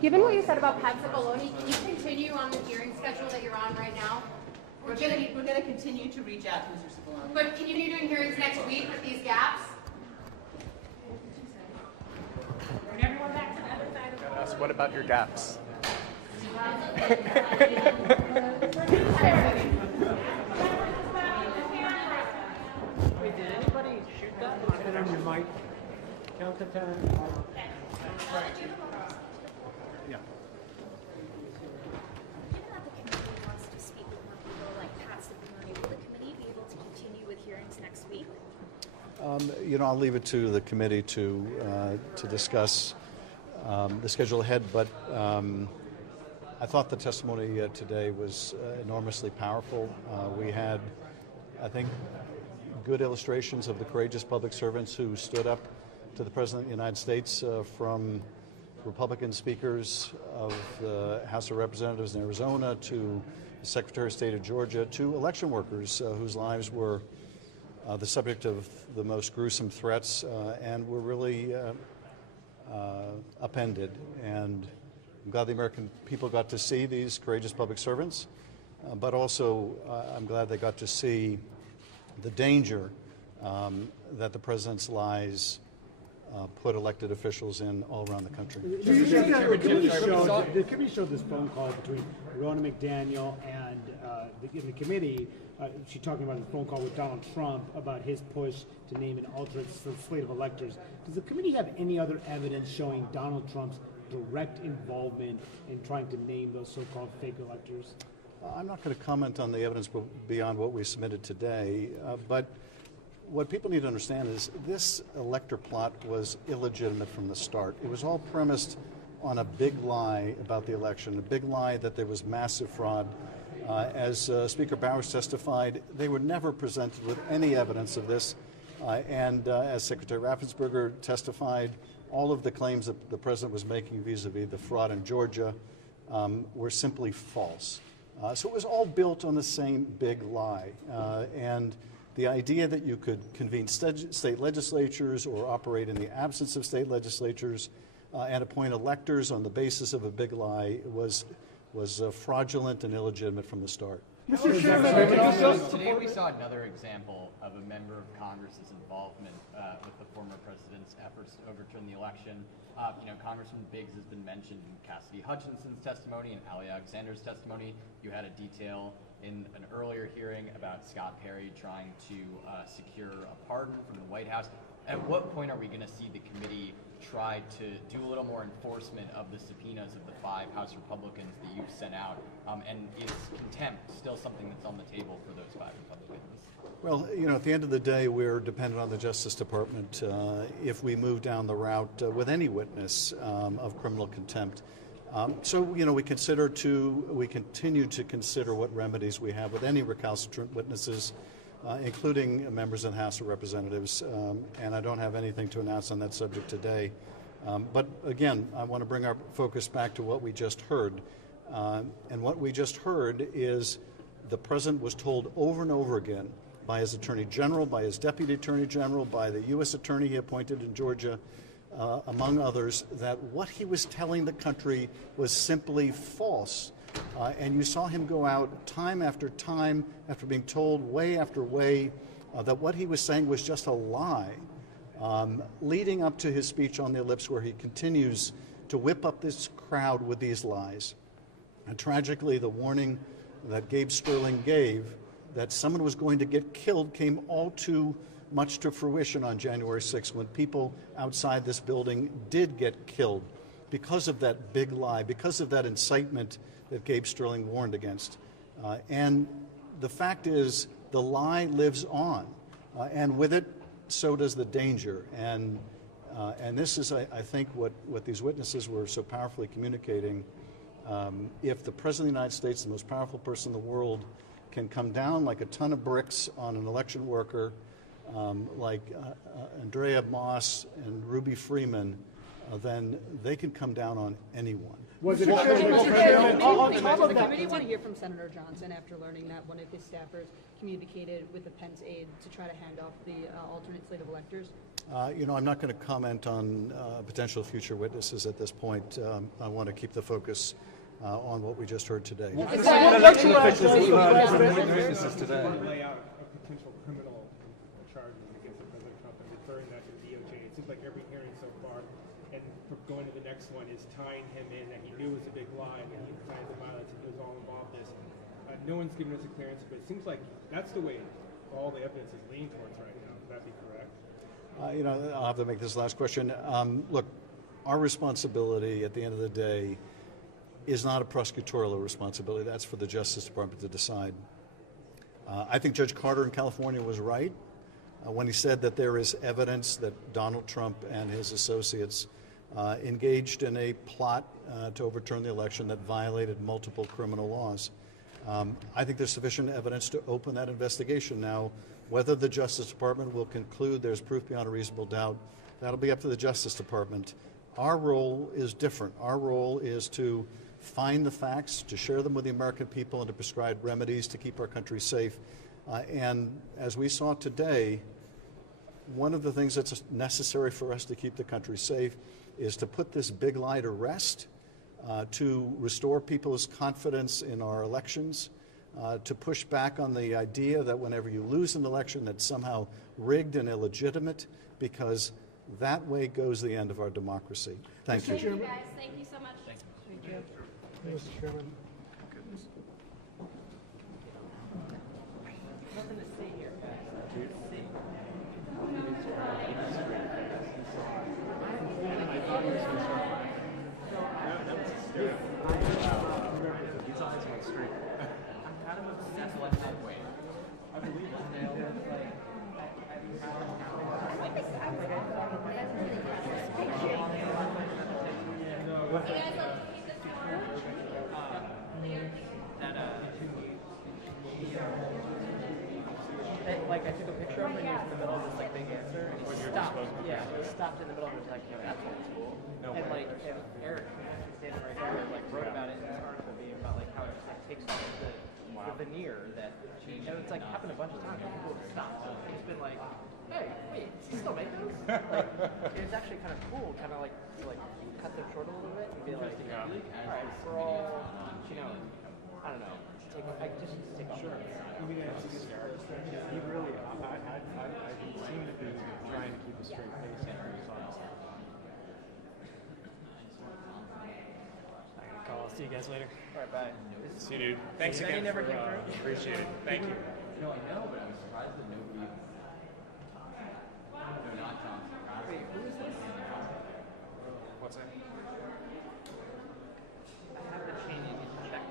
Given what you said about Pat Cipollone, can you continue on the hearing schedule that you're on right now? We're gonna continue to reach out to Mr. Cipollone. But can you be doing hearings next week with these gaps? Bring everyone back to the other side of the Us, what about your gaps? Wait, did anybody shoot that? Turn on your mic. Count to 10. Yeah. Given that the committee wants to speak with more people like Pat Cipollone, will the committee be able to continue with hearings next week? I'll leave it to the committee to discuss the schedule ahead, but I thought the testimony today was enormously powerful. We had, I think, good illustrations of the courageous public servants who stood up to the President of the United States, from Republican speakers of the House of Representatives in Arizona to the Secretary of State of Georgia to election workers whose lives were the subject of the most gruesome threats and were really upended. And I'm glad the American people got to see these courageous public servants, but also I'm glad they got to see the danger that the president's lies put elected officials in all around the country. The committee showed this phone call between Ronna McDaniel and in the committee. She's talking about the phone call with Donald Trump about his push to name an alternate slate of electors. Does the committee have any other evidence showing Donald Trump's direct involvement in trying to name those so-called fake electors? I'm not going to comment on the evidence beyond what we submitted today, but what people need to understand is this elector plot was illegitimate from the start. It was all premised on a big lie about the election, a big lie that there was massive fraud. As Speaker Bowers testified, they were never presented with any evidence of this. And as Secretary Raffensperger testified, all of the claims that the president was making vis-a-vis the fraud in Georgia were simply false. So it was all built on the same big lie. And the idea that you could convene state legislatures or operate in the absence of state legislatures and appoint electors on the basis of a big lie was fraudulent and illegitimate from the start. Today we saw another example of a member of Congress's involvement with the former president's efforts to overturn the election. Congressman Biggs has been mentioned in Cassidy Hutchinson's testimony and Ali Alexander's testimony. You had a detail in an earlier hearing about Scott Perry trying to secure a pardon from the White House. At what point are we going to see the committee try to do a little more enforcement of the subpoenas of the 5 House Republicans that you've sent out? And is contempt still something that's on the table for those 5 Republicans? Well, at the end of the day, we're dependent on the Justice Department if we move down the route with any witness of criminal contempt. So we continue to consider what remedies we have with any recalcitrant witnesses, including members of the House of Representatives. And I don't have anything to announce on that subject today. But again, I want to bring our focus back to what we just heard. And what we just heard is the president was told over and over again by his attorney general, by his deputy attorney general, by the U.S. attorney he appointed in Georgia, among others, that what he was telling the country was simply false. And you saw him go out time after time after being told way after way that what he was saying was just a lie, leading up to his speech on the ellipse where he continues to whip up this crowd with these lies. And tragically, the warning that Gabe Sterling gave that someone was going to get killed came all too much to fruition on January 6th when people outside this building did get killed because of that big lie, because of that incitement that Gabe Sterling warned against. And the fact is, the lie lives on, and with it, so does the danger. And this is, I think, what these witnesses were so powerfully communicating. If the President of the United States, the most powerful person in the world, can come down like a ton of bricks on an election worker like Andrea Moss and Ruby Freeman, then they can come down on anyone. Was it Does the committee want to hear from Senator Johnson after learning that one of his staffers communicated with the Pence aide to try to hand off the alternate slate of electors? I'm not going to comment on potential future witnesses at this point. I want to keep the focus on what we just heard today. Election officials witnesses today. Lay out a potential criminal charges against President Trump and referring that to the DOJ. It seems like every hearing so far, and going to the next one, is tying him in that he knew it was a big lie, that he incited the violence, and he was all involved in this. No one's given us a clearance, but it seems like that's the way all the evidence is leaning towards right now. Would that be correct? I'll have to make this last question. Look, our responsibility at the end of the day is not a prosecutorial responsibility. That's for the Justice Department to decide. I think Judge Carter in California was right when he said that there is evidence that Donald Trump and his associates engaged in a plot to overturn the election that violated multiple criminal laws. I think there's sufficient evidence to open that investigation. Now, whether the Justice Department will conclude there's proof beyond a reasonable doubt, that'll be up to the Justice Department. Our role is different. Our role is to find the facts, to share them with the American people, and to prescribe remedies to keep our country safe. And as we saw today, one of the things that's necessary for us to keep the country safe is to put this big lie to rest, to restore people's confidence in our elections, to push back on the idea that whenever you lose an election that's somehow rigged and illegitimate, because that way goes the end of our democracy. Thank you. Thank you, guys. Thank you so much. Thank you. Mr. Chairman. These eyes went straight. I'm kind of obsessed with that way. I believe You guys like to keep this Like I took a picture of him and he was in the middle of this like big answer and he stopped. Yeah, he stopped in the middle and was like, that's old school. And like and Eric standing right here like wrote about it in this article being about like how it just like takes off the veneer that and it's like happened a bunch of times and people have stopped. It's been like, hey, wait, does he still make those? Like it's actually kind of cool, kind of like to like cut them short a little bit and be like, all right, we're all, I don't know, take off. Sure. You mean that's he really, he seemed to be trying to keep a straight face and be honest. I'll see you guys later. All right, bye. See you, dude. Thanks Any again. never for, came through? Appreciate it. Thank you. No, I know, but I'm surprised that nobody. No, not Johnson. Wait, who is this? What's that? I have the chain you need to check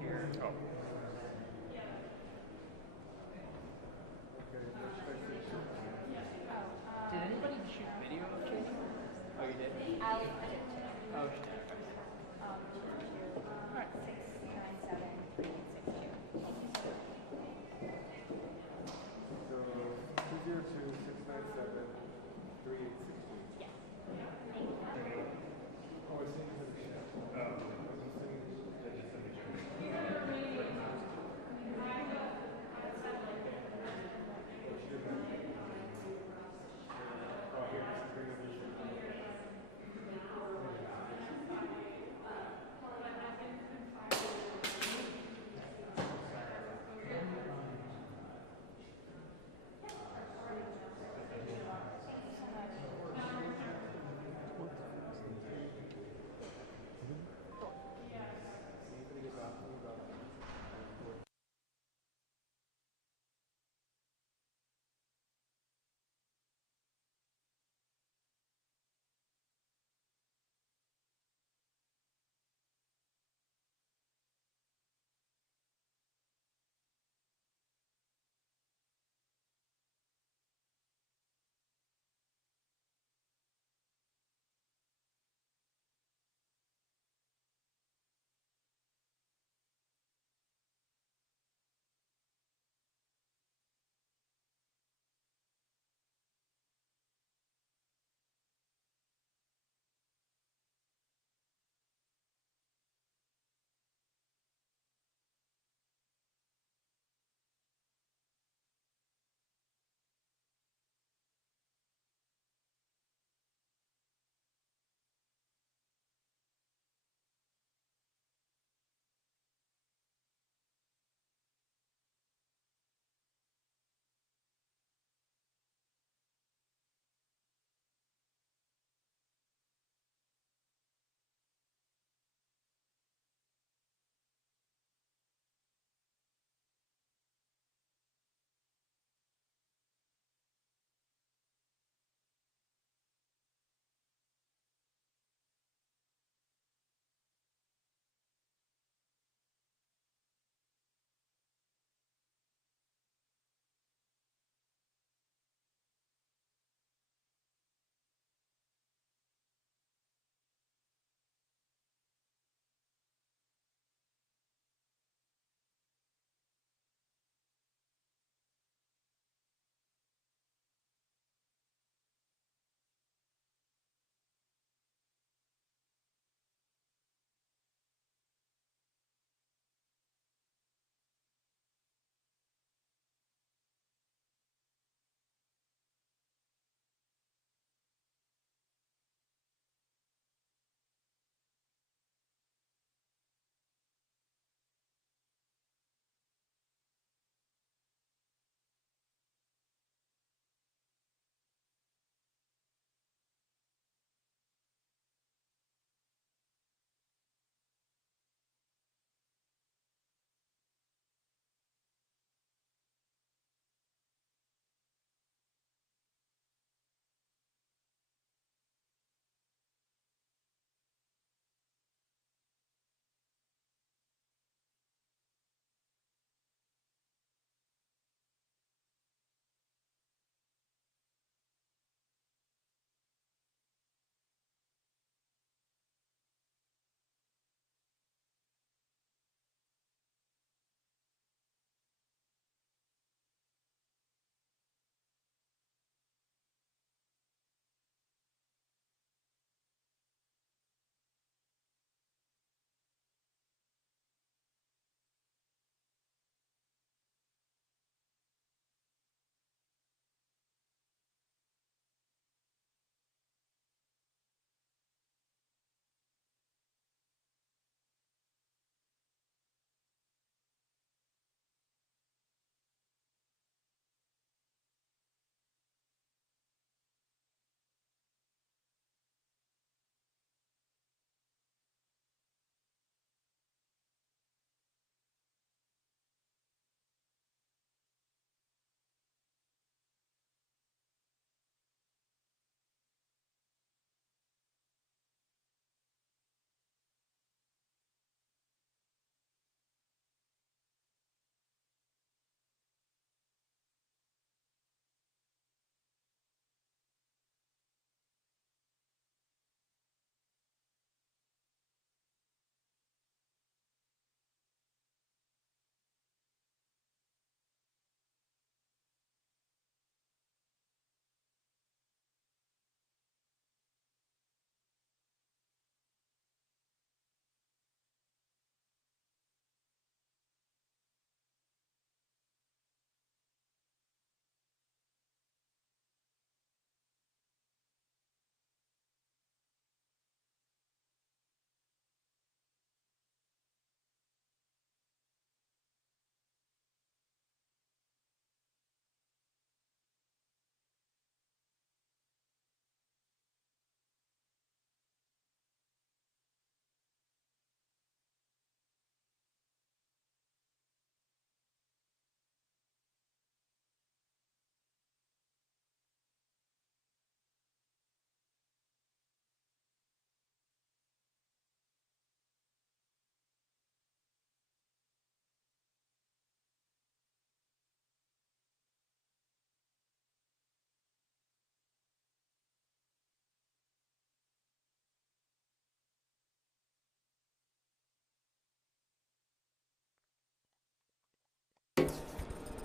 here. Oh. Did anybody shoot video of Cheney? Oh, you did? I'll Oh, she did. Alright, 697 So 202-697-3862. Yes.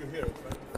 You hear it, right?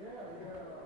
Yeah,